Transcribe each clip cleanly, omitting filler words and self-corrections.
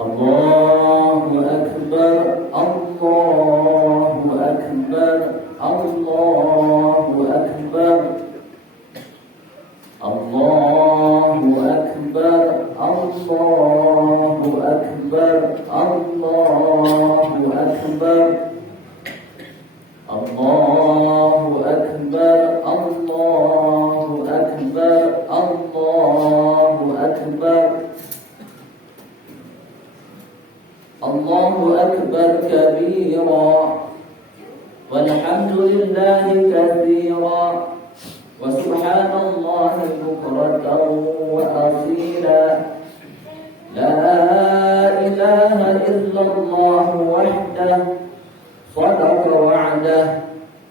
Allahu Akbar, Allahu Akbar, Allahu Akbar, Allahu Akbar, Allahu Akbar, Allahu Akbar, Allahu Akbar, Allahu Akbar, Allahu Akbar. Allahu Akbar kabira walhamdulillahi katsira wa subhanallahi bukratan wa asila. La ilaha illallah wahdahu sadaqa wa'dahu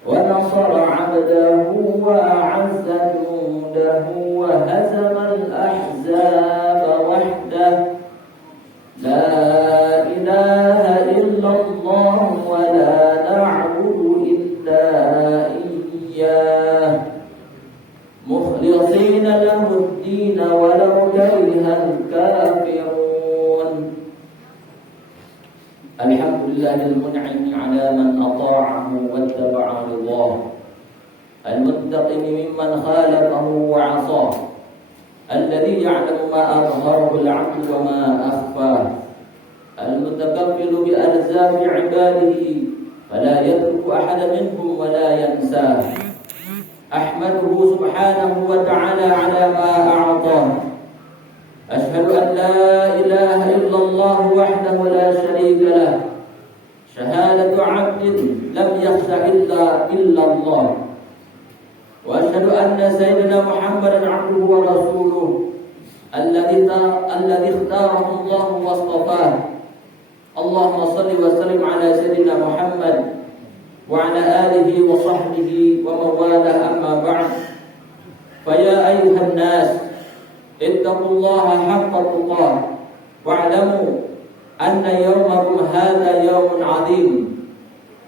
wa nasara 'abdahu wa a'azza junudahu wa hazama al-ahzaba wahdahu. La ilaha illallah wa la na'budu illa iyyah mukhlishina lahu ad-din walau karihal kafirun. Alhamdulillahil mun'imi 'ala man ata'ahu wattaba'a ridahu al-muttaqin mimman khalaqahu wa 'asahu الذي يعلم ما أظهره العبد وما أخفاه المتكفل بألزام عباده فلا يترك أحد منهم ولا ينساه. أحمده سبحانه وتعالى على ما أعطاه. أشهد أن لا إله إلا الله وحده لا شريك له شهادة عبد لم يخش إلا الله. وأشهد أن سيدنا محمدا عبده ورسوله الذي اختاره الله واصطفاه. اللهم صل وسلم على سيدنا محمد وعلى آله وصحبه ومن والاه. أما بعد، فيا أيها الناس اتقوا الله حق تقاه واعلموا أن يومكم هذا يوم عظيم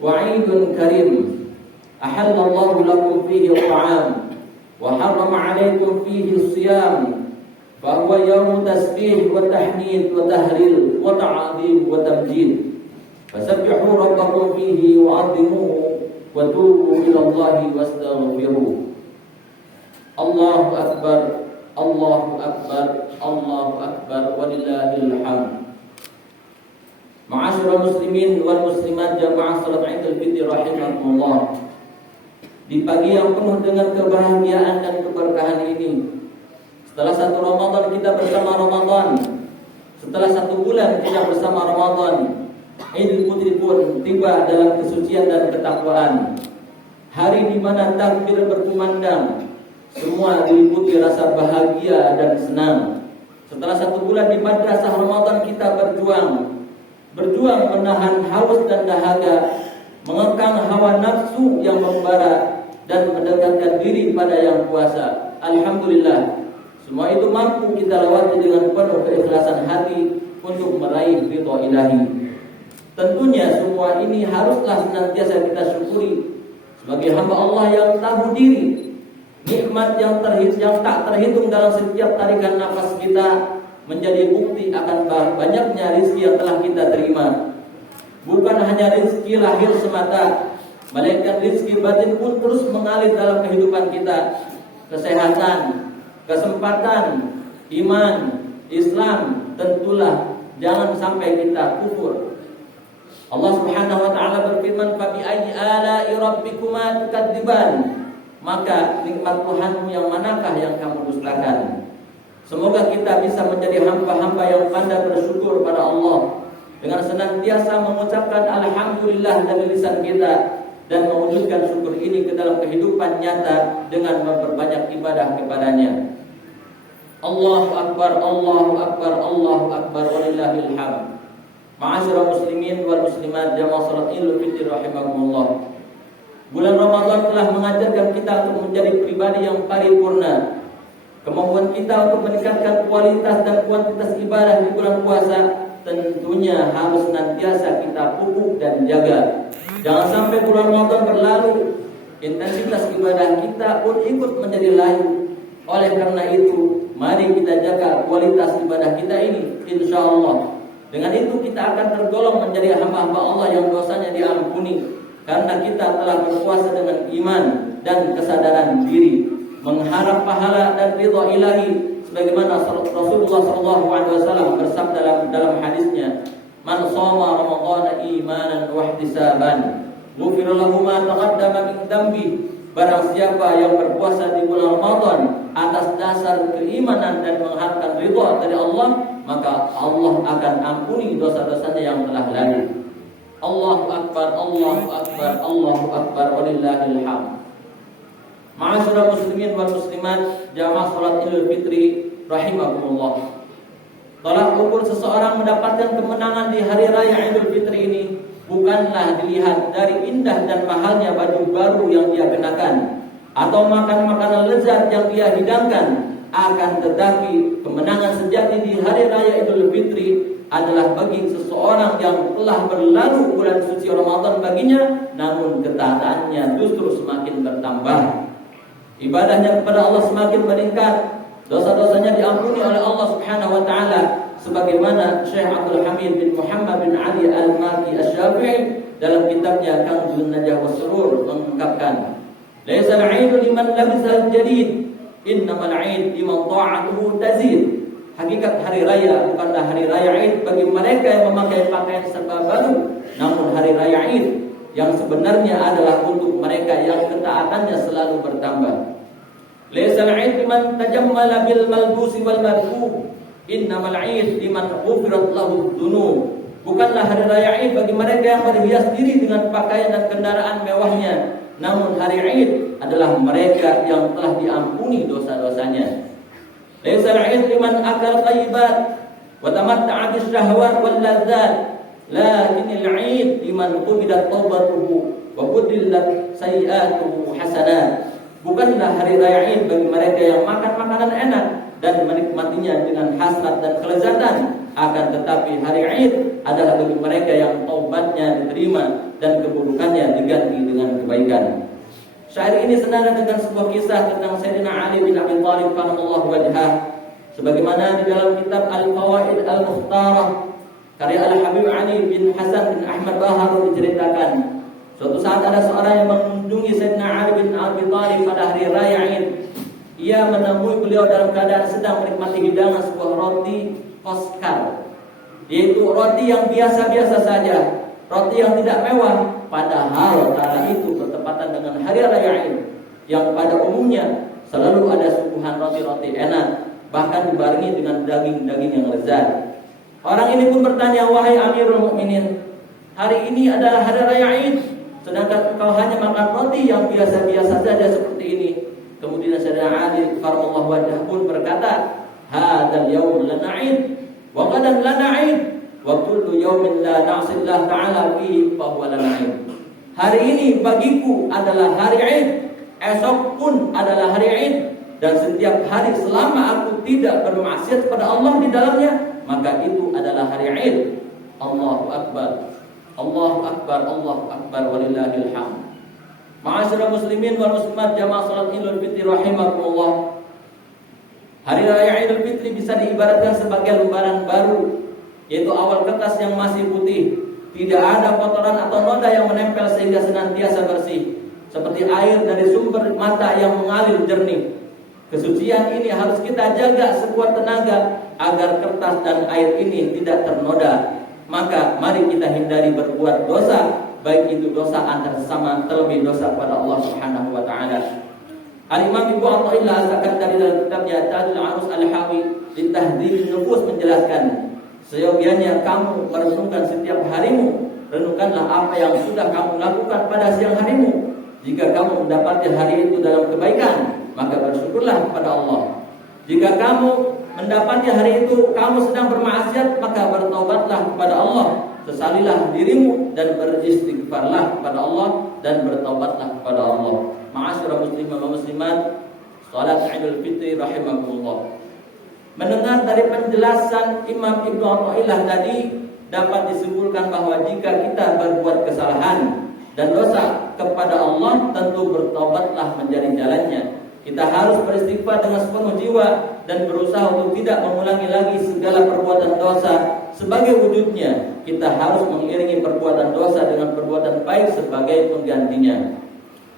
وعيد كريم أحل الله لكم فيه الطعام وحرم عليكم فيه الصيام، فهو يوم تسبيح وتحميد وتهليل وتعظيم وتمجيد، فسبحوا ربكم فيه وعظموه وتوبوا إلى الله واستغفروه. الله أكبر، الله أكبر، الله أكبر ولله الحمد. Ma'asyiral muslimin wal muslimat jamaah salat Idul Fitri rahimakumullah. Di pagi yang penuh dengan kebahagiaan dan keberkahan ini, setelah satu Ramadan kita bersama Ramadan, setelah satu bulan kita bersama Ramadan, Idul Fitri pun tiba dalam kesucian dan ketakwaan. Hari di mana takbir berkumandang, semua diliputi rasa bahagia dan senang. Setelah satu bulan di madrasah Ramadan kita berjuang menahan haus dan dahaga, mengekang hawa nafsu yang membara dan mendekatkan diri pada yang kuasa. Alhamdulillah, semua itu mampu kita lewati dengan penuh keikhlasan hati untuk meraih ridha ilahi. Tentunya semua ini haruslah senantiasa kita syukuri sebagai hamba Allah yang tahu diri. Nikmat yang tak terhitung dalam setiap tarikan nafas kita menjadi bukti akan banyaknya rizki yang telah kita terima. Bukan hanya rizki lahir semata, melainkan rizki batin pun terus mengalir dalam kehidupan kita. Kesehatan, kesempatan, iman, Islam, tentulah jangan sampai kita kufur. Allah Subhanahu wa taala berfirman, "Fa bi ayyi ala'i rabbikuma tukadziban?" Maka nikmat Tuhanmu yang manakah yang kamu dustakan? Semoga kita bisa menjadi hamba-hamba yang pandai bersyukur pada Allah dengan senantiasa mengucapkan alhamdulillah dari lisan kita dan mewujudkan syukur ini ke dalam kehidupan nyata dengan memperbanyak ibadah kepadanya. Allahu Akbar, Allahu Akbar, Allahu Akbar walillahil hamd. Ma'asyiral muslimin wal muslimat jamaah salat Idul Fitri rahimakumullah. Bulan Ramadan telah mengajarkan kita untuk menjadi pribadi yang paripurna. Kemampuan kita untuk meningkatkan kualitas dan kuantitas ibadah di bulan puasa tentunya harus senantiasa kita pupuk dan jaga. Jangan sampai bulan Ramadan berlalu, intensitas ibadah kita pun ikut menjadi layu. Oleh karena itu, mari kita jaga kualitas ibadah kita ini. Insya Allah Dengan itu kita akan tergolong menjadi hamba-hamba Allah yang dosanya diampuni, karena kita telah berpuasa dengan iman dan kesadaran diri, mengharap pahala dan ridha ilahi, sebagaimana Rasulullah SAW bersabda dalam hadisnya, "Man shoma Ramadhana imanan wa ihtisaban, ghufira lahu ma taqaddama min dhanbi." Barang siapa yang berpuasa di bulan Ramadan atas dasar keimanan dan mengharapkan ridha dari Allah, maka Allah akan ampuni dosa-dosanya yang telah lalu. Allahu Akbar, Allahu Akbar, Allahu Akbar, walillahil hamd. Ma'asyiral muslimin wal muslimat, jamaah salat Idul Fitri rahimakumullah. Tolak ukur seseorang mendapatkan kemenangan di hari raya Idul Fitri ini bukanlah dilihat dari indah dan mahalnya baju baru yang dia kenakan atau makan makanan lezat yang dia hidangkan, akan tetapi kemenangan sejati di hari raya Idul Fitri adalah bagi seseorang yang telah berlalu bulan suci Ramadan baginya, namun ketaatannya justru semakin bertambah. Ibadahnya kepada Allah semakin meningkat, dosa-dosanya diampuni oleh Allah Subhanahu wa taala, sebagaimana Syekh Abdul Hamid bin Muhammad bin Ali Al-Maki Asy-Syafi'i dalam kitabnya Kanzun Najah wa Surur mengungkapkan, "Laisa al-'aidu liman labisa al-jadid, innamal 'aid liman ta'atuhu tazid." Hakikat hari raya bukanlah hari raya Id bagi mereka yang memakai pakaian serba baru, namun hari raya Id yang sebenarnya adalah untuk mereka yang ketaatannya selalu bertambah. Laisa al-'id liman tajammala bil malbusi wal markub, innamal 'id liman ghufirat lahu dzunub. Bukanlah hari raya Id bagi mereka yang berhias diri dengan pakaian dan kendaraan mewahnya, namun hari Id adalah mereka yang telah diampuni dosa-dosanya. Laisa al-'id liman akal thayyibat wa tamatta'a bis syahwat wal ladzat, lakin al-'id liman qubidat taubatuhu wa qudillat sayi'atuhu hasanat. Bukanlah hari raya Id bagi mereka yang makan makanan enak dan menikmatinya dengan hasrat dan kelezatan, akan tetapi hari Id adalah bagi mereka yang taubatnya diterima dan keburukannya diganti dengan kebaikan. Syair ini senada dengan sebuah kisah tentang Sayyidina Ali bin Abi Thalib karramallahu wajhah, sebagaimana di dalam kitab Al-Qawaid Al-Mukhtarah karya Al-Habib Ali bin Hasan bin Ahmad Bahar diceritakan, suatu saat ada seorang yang mengunjungi Sayyidina Ali bin Abi Thalib pada hari raya Id. Ia menemui beliau dalam keadaan sedang menikmati hidangan sebuah roti koskar, yaitu roti yang biasa-biasa saja, roti yang tidak mewah, padahal kala itu bertepatan dengan hari raya Id yang pada umumnya selalu ada suguhan roti-roti enak, bahkan dibarengi dengan daging-daging yang lezat. Orang ini pun bertanya, "Wahai Amirul Mukminin, hari ini adalah hari raya Id, sedangkan engkau hanya makan roti yang biasa-biasa saja seperti ini." Kemudian Sayyidina Ali karramallahu wajhah pun berkata, "Hadzal yaum lana 'id wa ghadan lana 'id wa kullu yaumin la na'sillah ta'ala fihi fa huwa lana 'id." Hari ini bagiku adalah hari Id, esok pun adalah hari Id, dan setiap hari selama aku tidak bermaksiat pada Allah di dalamnya, maka itu adalah hari Id. Allahu Akbar, Allahu Akbar, Allahu Akbar, walillahil hamd. Ma'asyiral muslimin wal muslimat, jamaah salat Idul Fitri rahimakumullah. Hari raya Idul Fitri bisa diibaratkan sebagai lembaran baru, yaitu awal kertas yang masih putih, tidak ada kotoran atau noda yang menempel sehingga senantiasa bersih, seperti air dari sumber mata yang mengalir jernih. Kesucian ini harus kita jaga sekuat tenaga agar kertas dan air ini tidak ternoda. Maka mari kita hindari berbuat dosa, baik itu dosa antar sesama, terlebih dosa kepada Allah Subhanahu wa taala. Al-Imam Ibnu Athaillah As-Sakandari dalam kitabnya Tajul Arus Al-Hawi di Tahdhibun Nufus menjelaskan, seyogianya kamu merenungkan setiap harimu, renungkanlah apa yang sudah kamu lakukan pada siang harimu. Jika kamu mendapati hari itu dalam kebaikan, maka bersyukurlah kepada Allah. Jika kamu mendapati hari itu kamu sedang bermaksiat, maka bertaubatlah kepada Allah. Sesalilah dirimu dan beristighfarlah kepada Allah dan bertaubatlah kepada Allah. Ma'asyiral muslimin wal muslimat, salat Idul Fitri rahimakumullah. Mendengar dari penjelasan Imam Ibnu Athaillah tadi, dapat disimpulkan bahwa jika kita berbuat kesalahan dan dosa kepada Allah, tentu bertaubatlah menjadi jalannya. Kita harus beristighfar dengan sepenuh jiwa dan berusaha untuk tidak mengulangi lagi segala perbuatan dosa. Sebagai wujudnya, kita harus mengiringi perbuatan dosa dengan perbuatan baik sebagai penggantinya.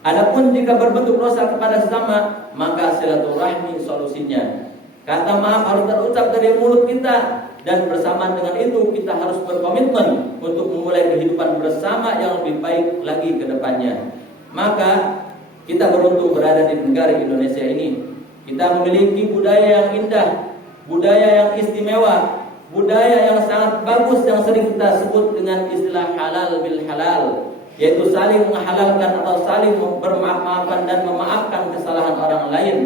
Adapun jika berbentuk dosa kepada sesama, maka silaturahmi solusinya. Kata maaf harus terucap dari mulut kita, dan bersamaan dengan itu kita harus berkomitmen untuk memulai kehidupan bersama yang lebih baik lagi ke depannya. Maka kita beruntung berada di negara Indonesia ini. Kita memiliki budaya yang indah, budaya yang istimewa, budaya yang sangat bagus yang sering kita sebut dengan istilah halal bil halal, yaitu saling menghalalkan atau saling bermaaf-maafan dan memaafkan kesalahan orang lain.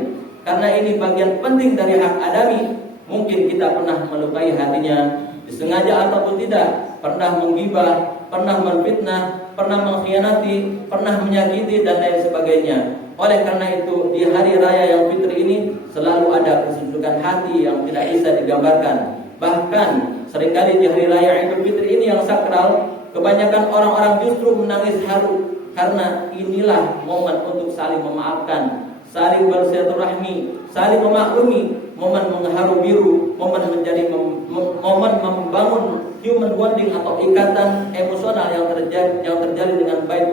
Karena ini bagian penting dari hak adami. Mungkin kita pernah melukai hatinya, disengaja ataupun tidak, pernah menggibah, pernah menfitnah, pernah mengkhianati, pernah menyakiti dan lain sebagainya. Oleh karena itu di hari raya yang fitri ini selalu ada kesundukan hati yang tidak bisa digambarkan. Bahkan seringkali di hari raya Idul Fitri ini yang sakral, kebanyakan orang-orang justru menangis haru karena inilah momen untuk saling memaafkan, saling bersilaturahmi, saling memaklumi, momen mengharu biru, momen menjadi momen membangun human bonding atau ikatan emosional yang terjadi dengan baik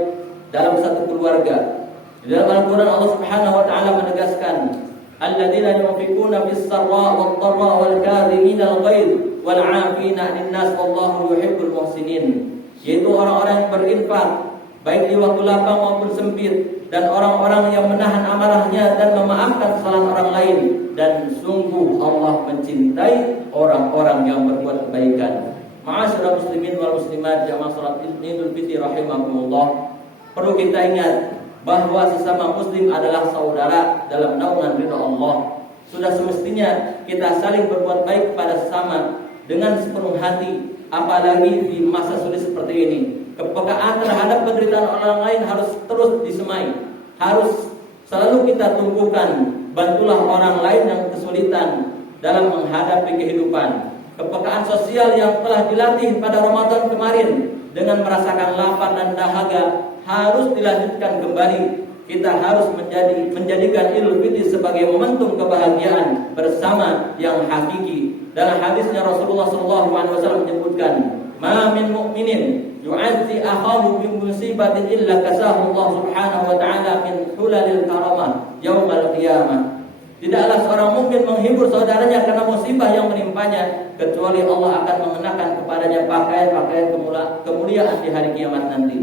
dalam satu keluarga. Di dalam Al-Quran Allah Subhanahu wa taala menegaskan, alladzina yunfiquna bis-sarra wad-dharra wal kadhimina al-ghaidh wal 'afina 'anil nas wallahu yuhibbul muhsinin. Yaitu orang-orang yang berinfak baik di waktu lapang maupun sempit, dan orang-orang yang menahan amarahnya dan memaafkan kesalahan orang lain, dan sungguh Allah mencintai orang-orang yang berbuat kebaikan. Ma'asyiral muslimin wal muslimat jamaah salat Idul Fitri rahimakumullah. Perlu kita ingat bahwa sesama muslim adalah saudara dalam naungan ridha Allah. Sudah semestinya kita saling berbuat baik kepada sesama dengan sepenuh hati, apalagi di masa sulit seperti ini. Kepekaan terhadap penderitaan orang lain harus terus disemai, harus selalu kita tumbuhkan. Bantulah orang lain yang kesulitan dalam menghadapi kehidupan. Kepekaan sosial yang telah dilatih pada Ramadan kemarin dengan merasakan lapar dan dahaga harus dilanjutkan kembali. Kita harus menjadikan Idul Fitri sebagai momentum kebahagiaan bersama yang hakiki. Dalam hadisnya Rasulullah SAW menyebutkan, "Ma min mu'minin yu'azzi akhahu bi musibatin illa kasahu Allah Subhanahu wa ta'ala min hulalil karamah yaumal qiyamah." Tidaklah seorang mukmin menghibur saudaranya karena musibah yang menimpanya, kecuali Allah akan mengenakan kepadanya pakaian-pakaian kemuliaan di hari kiamat nanti.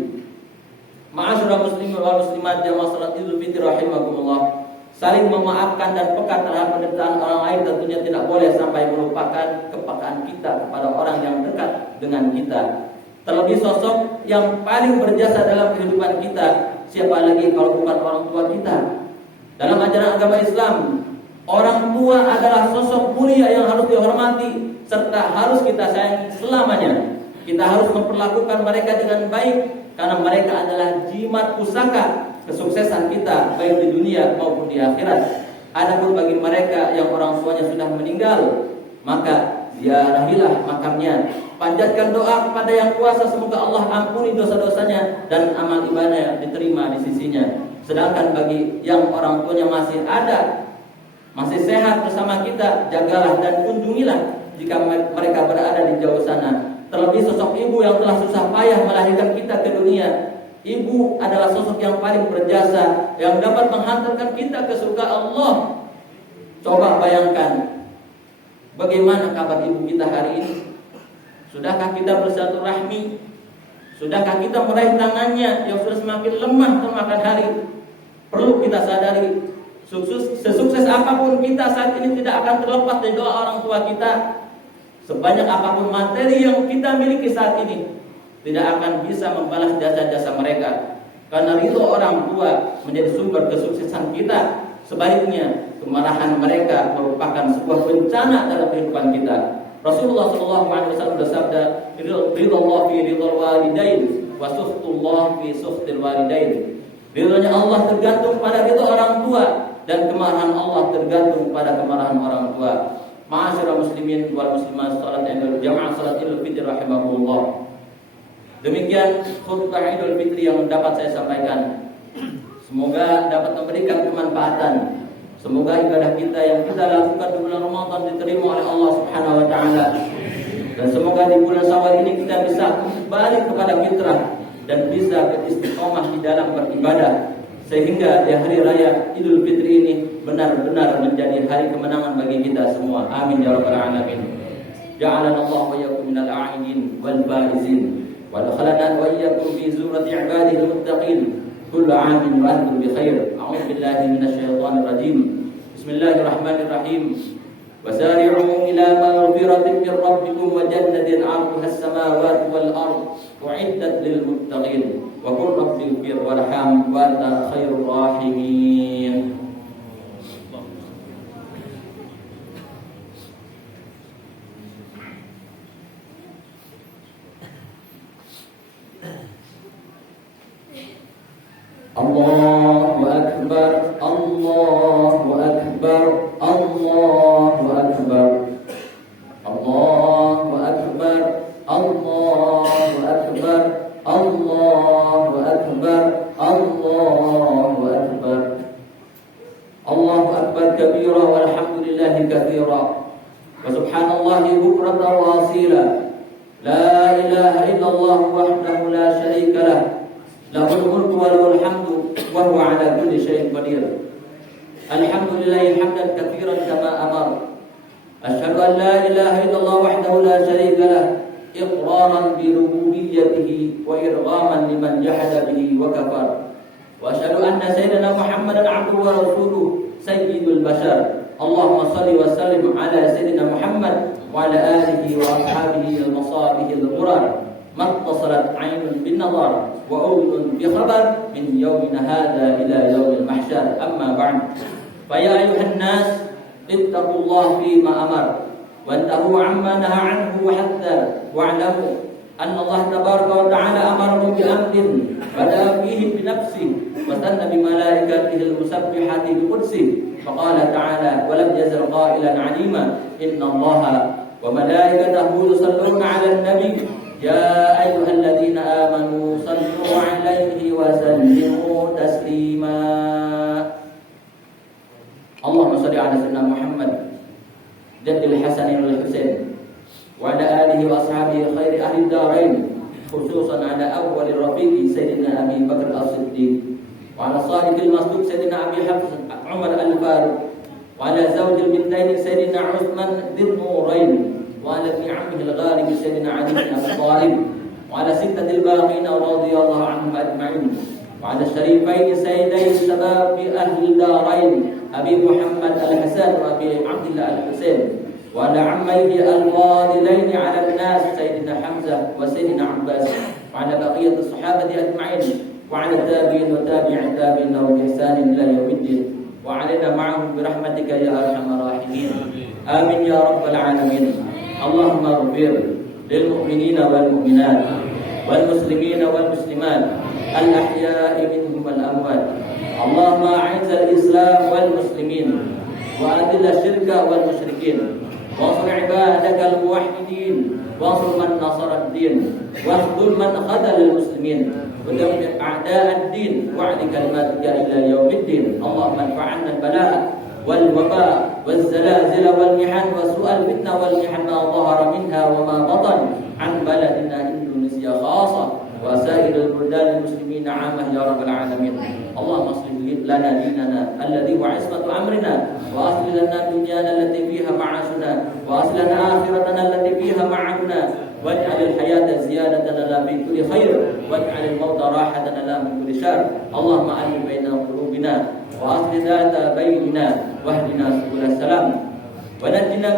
Ma'asyiral muslimin wal muslimat jamaah salat Idul Fitri rahimakumullah. Saling memaafkan dan peka terhadap penderitaan orang lain tentunya tidak boleh sampai melupakan kepekaan kita kepada orang yang dekat dengan kita. Terlebih sosok yang paling berjasa dalam kehidupan kita, siapa lagi kalau bukan orang tua kita. Dalam ajaran agama Islam, orang tua adalah sosok mulia yang harus dihormati serta harus kita sayangi selamanya. Kita harus memperlakukan mereka dengan baik karena mereka adalah jimat pusaka kesuksesan kita baik di dunia maupun di akhirat. Adapun bagi mereka yang orang tuanya sudah meninggal, maka ziarahilah makamnya. Panjatkan doa kepada yang kuasa semoga Allah ampuni dosa-dosanya dan amal ibadahnya diterima di sisinya. Sedangkan bagi yang orang tuanya masih ada, masih sehat bersama kita, jagalah dan kunjungilah jika mereka berada di jauh sana. Terlebih sosok ibu yang telah susah payah melahirkan kita ke dunia. Ibu adalah sosok yang paling berjasa, yang dapat menghantarkan kita ke surga Allah. Coba bayangkan, bagaimana kabar ibu kita hari ini? Sudahkah kita bersilaturahmi? Sudahkah kita meraih tangannya yang sudah semakin lemah semakin hari? Perlu kita sadari, sesukses apapun kita saat ini tidak akan terlepas dari doa orang tua kita. Sebanyak apapun materi yang kita miliki saat ini, tidak akan bisa membalas jasa-jasa mereka. Karena ridho orang tua menjadi sumber kesuksesan kita. Sebaliknya, kemarahan mereka merupakan sebuah bencana dalam kehidupan kita. Rasulullah SAW bersabda, "Ridho fi ridhol walidain, wa sukhtullah fi sukhtil walidain." Ridhonya Allah tergantung pada ridho orang tua, dan kemarahan Allah tergantung pada kemarahan orang tua. Ma'asyiral muslimin wal muslimat salat jamaah salat Idul Fitri rahimakumullah. Demikian khutbah Idul Fitri yang dapat saya sampaikan. Semoga dapat memberikan kemanfaatan Semoga ibadah kita yang kita lakukan di bulan Ramadan diterima oleh Allah Subhanahu wa taala. Dan semoga di bulan Syawal ini kita bisa kembali kepada fitrah dan bisa beristiqomah di dalam beribadah, sehingga di hari raya Idul Fitri ini benar-benar menjadi hari kemenangan bagi kita semua. Amin ya rabbal alamin. Ja'alana Allah wa iyyakum minal a'idin wal faizin wa dakhalana wa iyyakum fi zumrati ibadihi al-muttaqin. Kullu 'amin wa antum bi khair. A'udzu billahi minasy syaithanir rajim. Bismillahirrahmanirrahim. وسارعوا إلى مغفرة من ربكم وجنة عرضها السماوات والأرض أعدت للمتقين وقل رب اغفر وارحم وأنت خير الراحمين. Allahu Akbar, Allahu Akbar, Allahu Akbar, Allahu Akbar, Allahu Akbar, Allahu Akbar, Allahu Akbar, Allahu Akbar kabira walhamdulillahi katsira wa subhanallahi bukratan wa asila. La ilaha illallah wahdahu la syarika lah. Lahul mulku wa lahul hamdu wa huwa ala kulli syai'in qadir. Alhamdulillahi hamdan katsiran kama amara. Asyhadu an la ilaha illallah wahdahu la syarika lah, iqraran bi rububiyyatihi wa irghaman liman jahada bihi wa kafar. Wa asyhadu anna sayyidina Muhammadan 'abduhu wa rasuluhu sayyidul bashar. Allahumma shalli wa sallim ala sayyidina Muhammad wa ala alihi wa ashabihi al-masabihi al-ghurar. Mattasalat 'ainun bin nazar wa udhun bi khabar min yawmina hadha ila yaumil mahsyar. Amma ba'd. Fa ya ayuhan nas ittaqullaha fima amar wa antahu 'amma nahaa 'anhu wa hatta wa'lamu anna Allah tabaraka wa ta'ala amarahu bi amrin bada fihi bi nafsihi wa sanna bi malaikatihi al-musabbihati bi qudsihi. Faqala ta'ala wa lam yazal qailan 'alima inna Allaha wa malaikatahu yusalluna 'alan nabiy. Ya ayyuhalladzina amanu sallu 'alaihi wa sallimu taslima. Allahumma shalli 'ala sayyidina Muhammad jaddil Hasan wal Husain wa 'ala alihi wa ashabihi khairi ahli darain, khususan 'ala awwal rafiqi sayyidina Abi Bakar As-Siddiq wa 'ala sadiqil masduq sayyidina Abi Hafs Umar Al-Faruq wa 'ala zawjil bintaini sayyidina Utsman dzin nurain وعلى ابن عمه الغالب سيدنا علي بن ابي طالب وعلى ستة الباقين رضي الله عنهم اجمعين وعلى الشريفين سيدي شباب اهل الدارين ابي محمد الحسن وابي عبد الله الحسين وعلى عميه الفاضلين على الناس سيدنا حمزه وسيدنا عباس وعلى بقيه الصحابه اجمعين وعلى التابعين وتابع التابعين باحسان الى يوم الدين وعلينا معهم برحمتك يا ارحم الراحمين. آمين يا رب العالمين. اللهم اغفر للمؤمنين والمؤمنات والمسلمين والمسلمات الأحياء منهم والأموات. اللهم أعز الإسلام والمسلمين وأذل الشرك والمشركين وانصر عبادك الموحدين وانصر من نصر الدين واخذل من خذل المسلمين ودمر أعداء الدين واعل كلماتك إلى يوم الدين. اللهم ادفع عنا البلاء والوباء والزلازل والمحن وسوء الفتنة والمحن ما ظهر منها وما بطن عن بلدنا إندونيسيا خاصة وسائر البلدان المسلمين عامة يا رب العالمين. اللهم اصلح لنا ديننا الذي هو عصمة أمرنا وأصلح لنا دنيانا التي فيها معاشنا وأصلح لنا آخرتنا التي فيها معادنا واجعل الحياة زيادة لنا في كل خير واجعل الموت راحة لنا من كل شر. اللهم ألف بين قلوبنا وأصلح ذات بيننا واهدنا سبل السلام ونجنا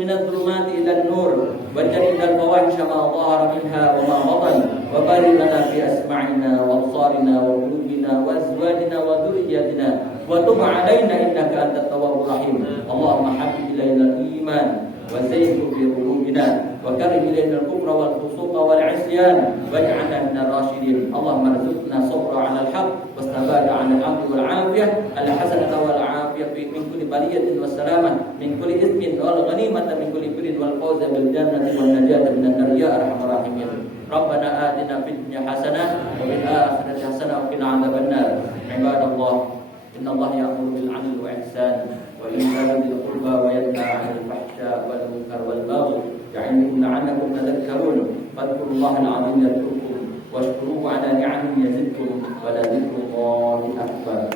من الظلمات إلى النور وجنبنا الفواحش ما ظهر منها وما بطن وبارك لنا في أسماعنا وأبصارنا وقلوبنا وأزواجنا وذرياتنا وتب علينا إنك أنت التواب الرحيم. اللهم حبب إلينا الإيمان وزينه في قلوبنا وكره إلينا الكفر والفسوق والعصيان واجعلنا من الراشدين. اللهم ارزقنا الصبر على الحق والثبات على الحق والعافية الحسنة والعافية من كل بلية والسلامة من كل إثم والغنيمة من كل بر والفوز بالجنة والنجاة من النار يا أرحم الراحمين. ربنا آتنا في الدنيا حسنة وفي الآخرة حسنة وقنا عذاب النار. عباد الله إن Innallaha ya'muru bil 'adli wal ihsan wa ya'muru bil qurba wa yanha 'anil fahsya'i wal munkar wal baghi ya'idukum la'allakum tadhakkarun. Fadhkurullaha al-'azim yadhkurkum washkuruhu 'ala ni'amihi yazidkum wa la dhikrullahi akbar.